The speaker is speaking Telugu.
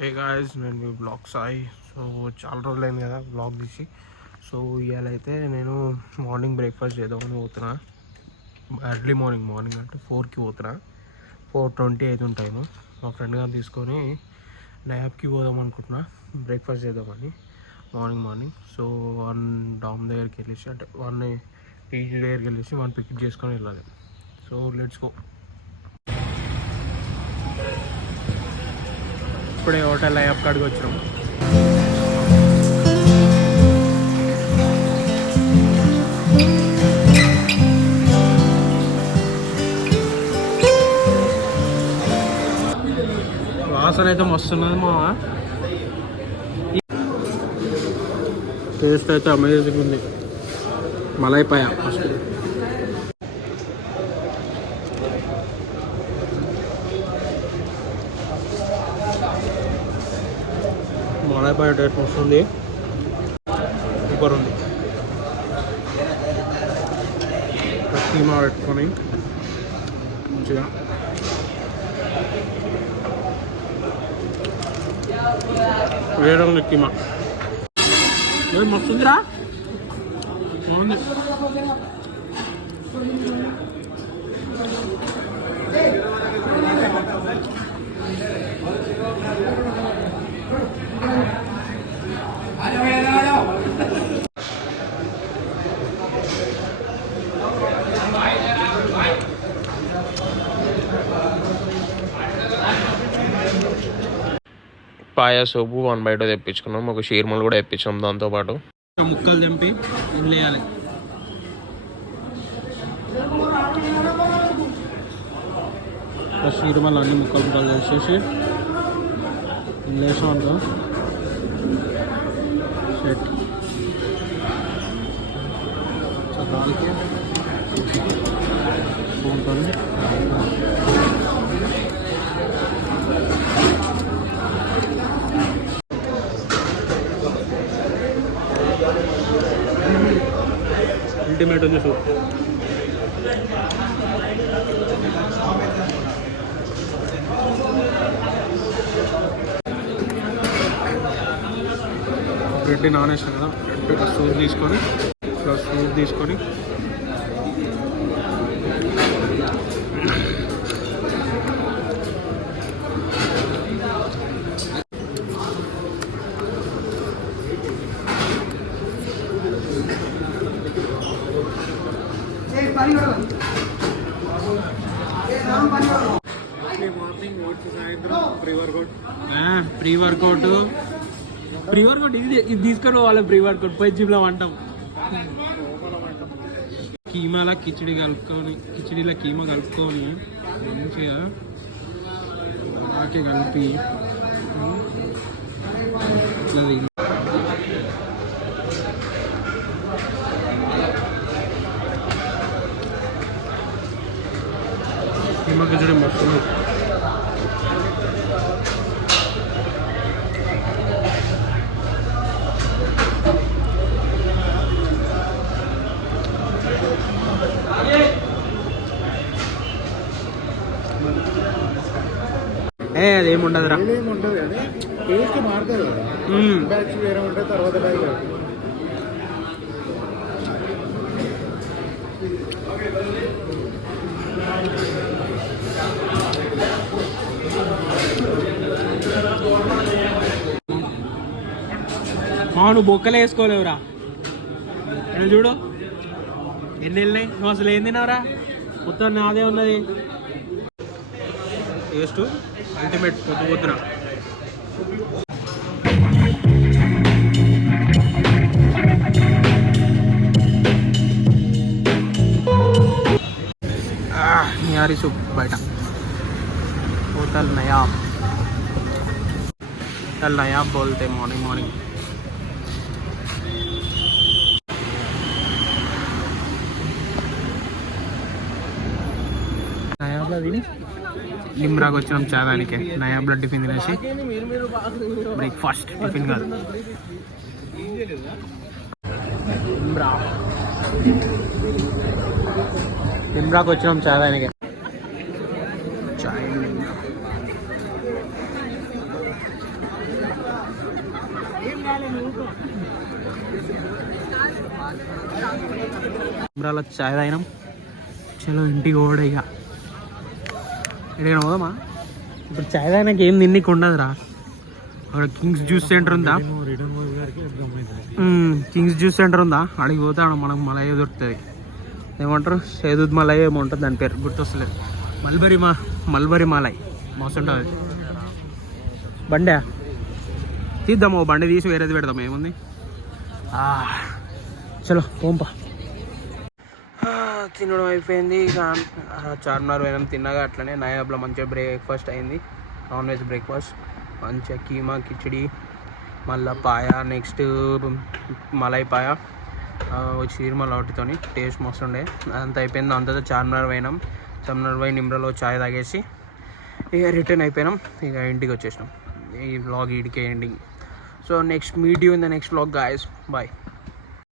హే గాయస్ నేను మీ బ్లాగ్ సాయి. సో చాలా రోజులైంది కదా బ్లాగ్ తీసి. సో ఇవాళ అయితే నేను మార్నింగ్ బ్రేక్ఫాస్ట్ చేద్దామని పోతున్నా. ఎర్లీ మార్నింగ్ మార్నింగ్ అంటే ఫోర్కి పోతున్నా. ఫోర్ ట్వంటీ అయితే టైము మా ఫ్రెండ్ గారు తీసుకొని ల్యాబ్కి పోదాం అనుకుంటున్నా. బ్రేక్ఫాస్ట్ చేద్దామని. Morning morning so one dam దగ్గరికి వెళ్ళేసి అంటే వన్ పీజీ దగ్గరికి వెళ్ళేసి వన్ పిక్ చేసుకొని వెళ్ళాలి. సో లెట్స్ గో ఇప్పుడే హోటల్ అయ్యప్ కాడికి వచ్చినాం. వాసన అయితే మస్తున్నది మా టేస్ట్ అయితే అమేజింగ్ ఉంది. మలైపాయ ఫస్ట్. మలైపాయ వస్తుంది సూపర్ ఉంది. కీమా పెట్టుకొని మంచిగా. వేరే ఉంది కీమా ఏ మస్తుందిరా బాగుంది. పాయ సోపు వన్ బయట తెప్పించుకున్నాం. ఒక షీర్మలు కూడా తెప్పించాం దాంతోపాటు ముక్కలు తెంపి వేయాలి అన్ని ముక్కలు ముక్కలు చేసేసి వేసాం అంతా సెట్ సో దానికి అల్టిమేట్ ఉంది సూప్ బ్రెడ్ నానేసాను కదా బ్రెడ్ సూప్ తీసుకొని ఇట్లా సూప్ తీసుకొని ప్రీ వర్కౌట్ ప్రీ వర్కౌట్ ఇది ఇది తీసుకొని వాళ్ళ ప్రీ వర్కౌట్ పోయి జిమ్లో అంటాం కీమాలా కిచిడి కలుపుకొని కిచిడీలో కీమా కలుపుకొని మంచిగా బాగా కలిపి ఇట్లా తిని. కీమా కిచడి మస్తు ఉంది. ఏ అదేమి ఉండదురా ఏముండదు కానీ టేస్ట్ మారుతుంది కదా. బ్యాచ్ వేరే ఉంటుంది తర్వాత బ్యాచ్ మా బొక్కలే బొక్కలు వేసుకోలేవురా చూడు. ఎన్ని వెళ్ళినాయి? నువ్వు అసలు ఏం తిన్నావురా? మొత్తం నాదే ఉన్నది. టేస్ట్ అల్టిమేట్ పొద్దు పొద్దున. నియారీ సూప్ బయట. హోటల్ నయా హోటల్ నయాబ్ బోల్తే మార్నింగ్ మార్నింగ్ నిమ్రాకి వచ్చినాం చాదానికి. నయాబ్లో టిఫిన్ తినేసి. బ్రేక్ఫాస్ట్ టిఫిన్ కాదు. నిమ్రా నిమ్రాకి వచ్చినాం చాదానికి. చాయ్ నిమ్రా చాయ్ తాగినాం. చలో ఇంటికి ఓడయ్యా ఇక పోదామా? ఇప్పుడు చాయ్ తాగినాక ఏం తిన్నికి ఉండదురా అక్కడ కింగ్స్ జ్యూస్ సెంటర్ ఉందా? కింగ్స్ జ్యూస్ సెంటర్ ఉందా? అడిగి పోతే ఆడ మనకు మలయ దొరుకుతుంది. ఏమంటారు? షేదూద్ మలయ ఏమో ఉంటుంది దాని పేరు గుర్తొస్తలేదు. మల్బరీ మా మల్బరీ మాలయ్. మస్తు బండే? తీద్దాం బండి తీసి వేరేది పెడదాము ఏముంది? చలో పోంపా. తినడం అయిపోయింది. ఇక చార్మినార్ పోయినాం తిన్నగా అట్లనే నయాబ్లో మంచిగా బ్రేక్ఫాస్ట్ అయింది. నాన్ వెజ్ బ్రేక్ఫాస్ట్ మంచిగా కీమా కిచిడి మళ్ళా పాయ నెక్స్ట్ మలై పాయ ఆ, చీరమల వాటితోని టేస్ట్ మస్తు ఉండే. అంత అయిపోయింది. అంతా చార్మినార్ పోయినాం. చార్మినార్ పోయి నిమ్రలో చాయ్ తాగేసి ఇక రిటర్న్ అయిపోయినాం. ఇక ఇంటికి వచ్చేసినాం. ఈ vlog ఇడికే ending so next meet you in the next blog guys bye